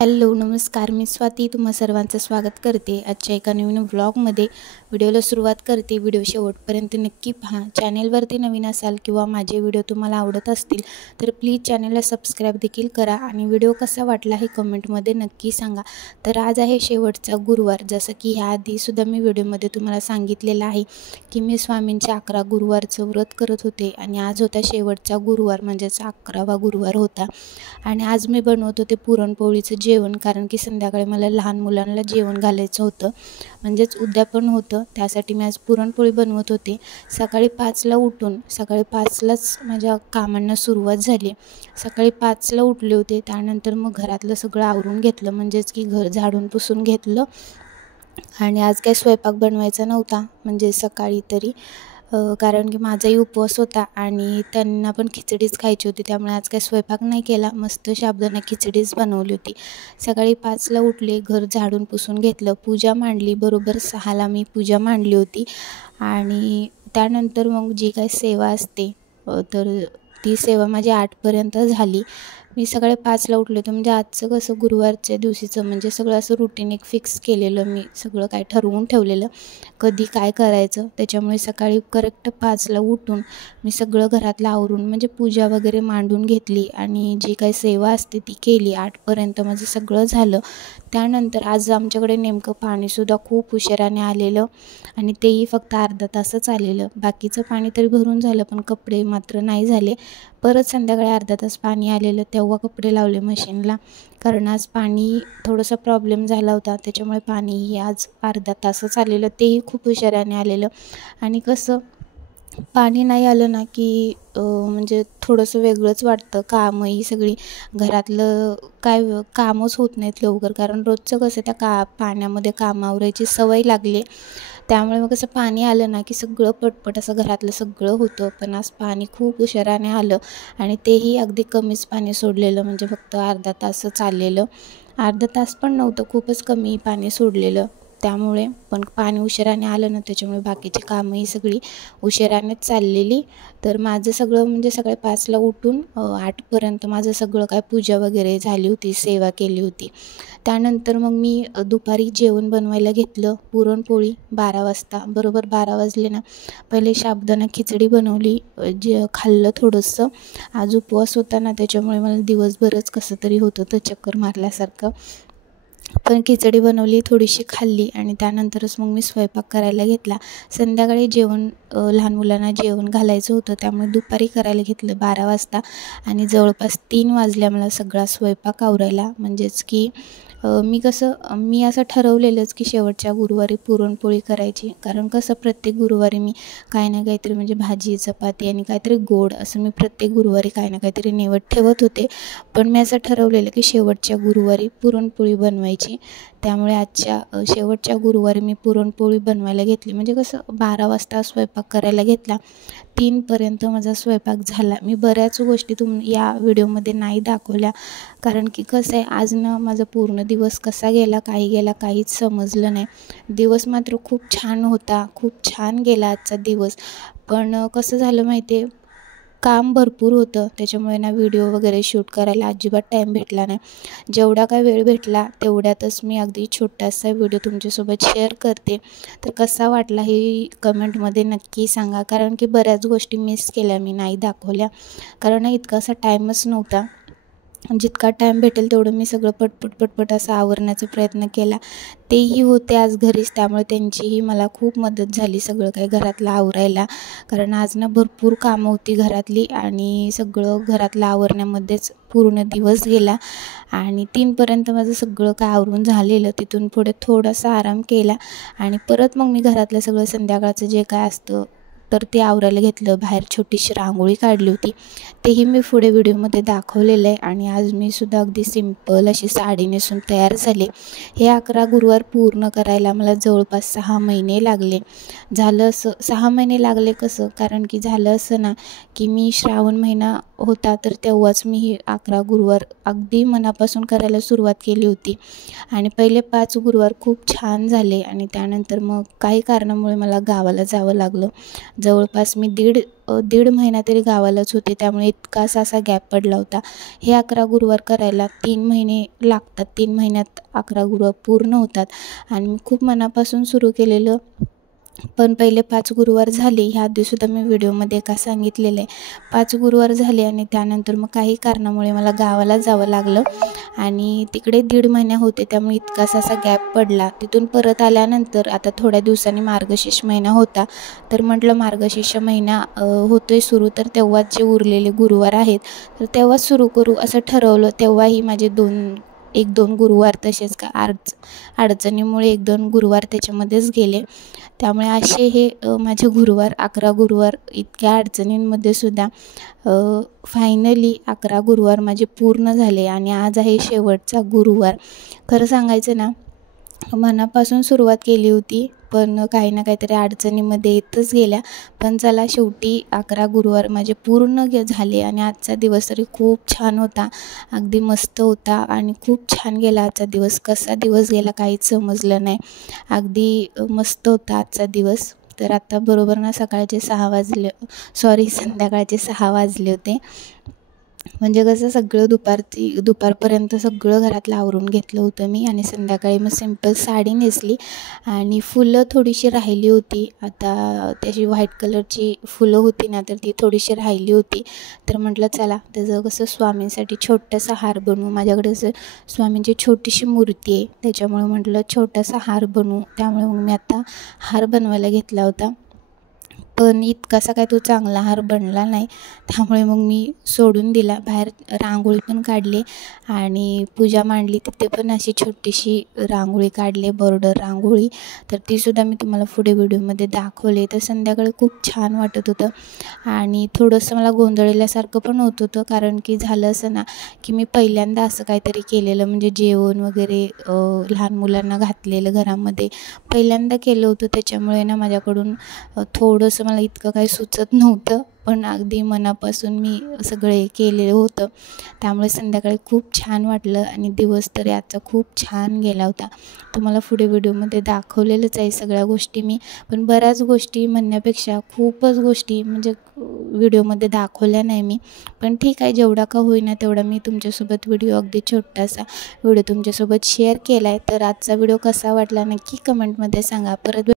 Hello नमस्कार, मी स्वाती तुम्हा सर्वांचं स्वागत करते आजच्या एका नवीन व्लॉगमध्ये. व्हिडिओला सुरुवात करते. व्हिडिओ शेवटपर्यंत नक्की पहा. चॅनेलवरती नवीन असाल किंवा माझे व्हिडिओ तुम्हाला आवडत असतील तर प्लीज चॅनलला सबस्क्राईब देखील करा आणि व्हिडिओ कसा वाटला हे कमेंटमध्ये नक्की सांगा. तर आज आहे शेवटचा गुरुवार. जसं की ह्याआधीसुद्धा मी व्हिडिओमध्ये तुम्हाला सांगितलेलं आहे की मी स्वामींचे 11 गुरुवारचं व्रत करत होते आणि आज होता शेवटचा गुरुवार, म्हणजेच 11वा गुरुवार होता. आणि आज मी बनवत होते पुरणपोळीचं जेवण, कारण की संध्याकाळी मला लहान मुलांना जेवण घालायचं होतं, म्हणजेच उद्यापन होतं. त्यासाठी मी आज पुरणपोळी बनवत होते. सकाळी 5ला उठून सकाळी 5लाच माझ्या कामांना सुरुवात झाली. सकाळी 5ला उठले होते. त्यानंतर मग घरातलं सगळं आवरून घेतलं, म्हणजेच की घर झाडून पुसून घेतलं. आणि आज काही स्वयंपाक बनवायचा नव्हता, म्हणजे सकाळी तरी, कारण की माझाही उपवास होता आणि त्यांना पण खिचडीच खायची होती. त्यामुळे आज काही स्वयंपाक नाही केला. मस्त साबुदाणा खिचडीच बनवली होती. सकाळी 5ला उठले, घर झाडून पुसून घेतलं, पूजा मांडली. बरोबर 6ला मी पूजा मांडली होती. आणि त्यानंतर मग जी काही सेवा असते तर ती सेवा माझी 8पर्यंत झाली. मी सकाळी 5ला उठले होते, म्हणजे आजचं कसं गुरुवारच्या दिवशीचं म्हणजे सगळं असं रुटीन एक फिक्स केलेलं, मी सगळं काय ठरवून ठेवलेलं कधी काय करायचं. त्याच्यामुळे सकाळी करेक्ट 5ला उठून मी सगळं घरातलं आवरून म्हणजे पूजा वगैरे मांडून घेतली आणि जी काही सेवा असते ती केली. 8पर्यंत माझं सगळं झालं. त्यानंतर आज आमच्याकडे नेमकं पाणीसुद्धा खूप उशिराने आलेलं आणि तेही फक्त अर्धा तासच आलेलं. बाकीचं पाणी तरी भरून झालं, पण कपडे मात्र नाही झाले. परत संध्याकाळी अर्धा तास पाणी आलेलं, तेव्हा कपडे लावले मशीनला, कारण आज पाणी थोडंसं प्रॉब्लेम झाला होता. त्याच्यामुळे पाणीही आज अर्धा तासच आलेलं, तेही खूप उशिराने आलेलं. आणि कसं पाणी नाही आलं ना की म्हणजे थोडंसं वेगळंच वाटतं. कामही सगळी घरातलं काय कामच होत नाहीत लवकर, कारण रोजचं कसं त्या पाण्यामध्ये काम आवरायची सवय लागली. त्यामुळे मग कसं पाणी आलं ना की सगळं पटपट असं घरातलं सगळं होतं. पण आज पाणी खूप उशिराने आलं आणि तेही अगदी कमीच पाणी सोडलेलं, म्हणजे फक्त अर्धा तासच आलेलं. अर्धा तास पण नव्हतं, खूपच कमी पाणी सोडलेलं. त्यामुळे पण पाणी उशिराने आलं ना, त्याच्यामुळे बाकीची कामंही सगळी उशिरानेच चाललेली. तर माझं सगळं म्हणजे सकाळी 5ला उठून 8पर्यंत माझं सगळं काय पूजा वगैरे झाली होती, सेवा केली होती. त्यानंतर मग मी दुपारी जेवण बनवायला घेतलं. पुरणपोळी 12 वाजता, बरोबर 12 वाजले ना, पहिले साबुदाणा खिचडी बनवली, खाल्लं थोडंसं. आज उपवास होता ना, त्याच्यामुळे मला दिवसभरच कसं तरी होत होतं, चक्कर मारल्यासारखं. पण खिचडी बनवली, थोडीशी खाल्ली आणि त्यानंतरच मग मी स्वयंपाक करायला घेतला. संध्याकाळी जेवण लहान मुलांना जेवण घालायचं होतं, त्यामुळे दुपारी करायला घेतलं 12 वाजता आणि जवळपास 3 वाजल्या मला सगळा स्वयंपाक आवरायला. म्हणजेच की मी असं ठरवलेलंच की शेवटच्या गुरुवारी पुरणपोळी करायची, कारण कसं प्रत्येक गुरुवारी मी काही ना काहीतरी म्हणजे भाजी, चपाती आणि काहीतरी गोड असं मी प्रत्येक गुरुवारी काही ना काहीतरी निवड ठेवत होते. पण मी असं ठरवलेलं की शेवटच्या गुरुवारी पुरणपोळी बनवायची. त्यामुळे आजच्या शेवटच्या गुरुवारी मी पुरणपोळी बनवायला घेतली. म्हणजे कसं 12 वाजता स्वयंपाक करायला घेतला, 3पर्यंत माझा स्वयंपाक झाला. मी बऱ्याच गोष्टी या व्हिडिओमध्ये नाही दाखवल्या, कारण की कसं आहे, आज ना माझा पूर्ण दिवस कसा गेला, काही गेला, काहीच समजलं नाही. दिवस मात्र खूप छान होता, खूप छान गेला आजचा दिवस. पण कसं झालं माहिती आहे, काम भरपूर होतं, त्याच्यामुळे ना व्हिडिओ वगैरे शूट करायला अजिबात टाईम भेटला नाही. जेवढा काय वेळ भेटला तेवढ्यातच मी अगदी छोटासा व्हिडिओ तुमच्यासोबत शेअर करते. तर कसा वाटला हे कमेंटमध्ये नक्की सांगा, कारण की बऱ्याच गोष्टी मिस केल्या, मी नाही दाखवल्या, कारण इतकासा टाईमच नव्हता. जितका टाईम भेटेल तेवढं मी सगळं पटपट असं आवरण्याचा प्रयत्न केला. तेही होते आज घरीच, त्यामुळे त्यांचीही मला खूप मदत झाली सगळं काही घरातलं आवरायला, कारण आज ना भरपूर कामं होती घरातली आणि सगळं घरातलं आवरण्यामध्येच पूर्ण दिवस गेला. आणि 3पर्यंत माझं सगळं काय आवरून झालेलं. तिथून पुढे थोडासा आराम केला आणि परत मग मी घरातलं सगळं संध्याकाळचं जे काय असतं तर ते आवरायला घेतलं. बाहेर छोटीशी रांगोळी काढली होती, तेही मी पुढे व्हिडिओमध्ये दाखवलेलं आहे. आणि आज मी सुद्धा अगदी सिंपल अशी साडी नेसून तयार झाले. हे 11 गुरुवार पूर्ण करायला मला जवळपास 6 महिने लागले. झालं असं 6 महिने लागले कसं, कारण की झालं असं ना की मी श्रावण महिना होता तर तेव्हाच मी हे 11 गुरुवार अगदी मनापासून करायला सुरुवात केली होती आणि पहिले 5 गुरुवार खूप छान झाले आणि त्यानंतर मग काही कारणामुळे मला गावाला जावं लागलं. जवळपास मी दीड महिना तरी गावालाच होते, त्यामुळे इतकासा असा गॅप पडला होता. हे 11 गुरुवार करायला 3 महिने लागतात. 3 महिन्यात 11 गुरुवार पूर्ण होतात आणि मी खूप मनापासून सुरू केलेलं. पण पहिले 5 गुरुवार झाले, ह्या आधीसुद्धा मी व्हिडिओमध्ये का सांगितलेलं आहे. 5 गुरुवार झाले आणि त्यानंतर मग काही कारणामुळे मला गावाला जावं लागलं आणि तिकडे 1.5 महिने होते, त्यामुळे इतकासा असा गॅप पडला. तिथून परत आल्यानंतर आता थोड्या दिवसांनी मार्गशीर्ष महिना होता, तर म्हटलं मार्गशीर्ष महिना होतोय सुरू, तर तेव्हाच जे उरलेले गुरुवार आहेत तर तेव्हाच सुरू करू असं ठरवलं. तेव्हाही माझे 1-2 गुरुवार तसेच अडचणीमुळे 1-2 गुरुवार त्याच्यामध्येच गेले. त्यामुळे असे हे माझे गुरुवार 11 गुरुवार इतक्या अडचणींमध्ये सुद्धा फायनली 11 गुरुवार माझे पूर्ण झाले आणि आज आहे शेवटचा गुरुवार. खरं सांगायचं ना, मनापासून सुरुवात केली होती, पण काही ना काहीतरी अडचणीमध्ये येतच गेल्या. पण चला, शेवटी 11 गुरुवार माझे पूर्ण झाले आणि आजचा दिवस तरी खूप छान होता. अगदी मस्त होता आणि खूप छान गेला आजचा दिवस. कसा दिवस गेला काहीच समजलं नाही. अगदी मस्त होता आजचा दिवस. तर आता बरोबर ना संध्याकाळचे 6 वाजले होते. म्हणजे कसं सगळं दुपारपर्यंत सगळं घरातलं आवरून घेतलं होतं मी आणि संध्याकाळी मग सिंपल साडी नेसली आणि फुलं थोडीशी राहिली होती. आता त्याची व्हाईट कलरची फुलं होती ना, तर ती थोडीशी राहिली होती. तर म्हटलं चला त्याचं कसं स्वामींसाठी छोटासा हार बनवू. माझ्याकडे असं स्वामींची छोटीशी मूर्ती आहे, त्याच्यामुळे म्हटलं छोटासा हार बनवू. त्यामुळे मग मी आता हार बनवायला घेतला होता. पण इतकासा काय तो चांगला हार बनला नाही, त्यामुळे मग मी सोडून दिला. बाहेर रांगोळी पण काढली आणि पूजा मांडली, तिथे पण अशी छोटीशी रांगोळी काढली, बॉर्डर रांगोळी. तर तीसुद्धा मी तुम्हाला पुढे व्हिडिओमध्ये दाखवले. तर संध्याकाळी खूप छान वाटत होतं आणि थोडंसं मला गोंधळल्यासारखं पण होत होतं, कारण की झालं असं ना की मी पहिल्यांदा असं काहीतरी केलेलं, म्हणजे जेवण वगैरे लहान मुलांना घातलेलं घरामध्ये पहिल्यांदा केलं होतं. त्याच्यामुळे ना माझ्याकडून थोडंसं मला इतकं काही सुचत नव्हतं, पण अगदी मनापासून मी सगळे केलेलं होतं. त्यामुळे संध्याकाळी खूप छान वाटलं आणि दिवस तरी आजचा खूप छान गेला होता. तुम्हाला पुढे व्हिडिओमध्ये दाखवलेलंच आहे सगळ्या गोष्टी मी, पण बऱ्याच गोष्टी म्हणण्यापेक्षा खूपच गोष्टी म्हणजे व्हिडिओमध्ये दाखवल्या नाही मी. पण ठीक आहे, जेवढा का होईना तेवढा मी तुमच्यासोबत व्हिडिओ, अगदी छोटासा व्हिडिओ तुमच्यासोबत शेअर केला आहे. तर आजचा व्हिडिओ कसा वाटला नक्की कमेंटमध्ये सांगा. परत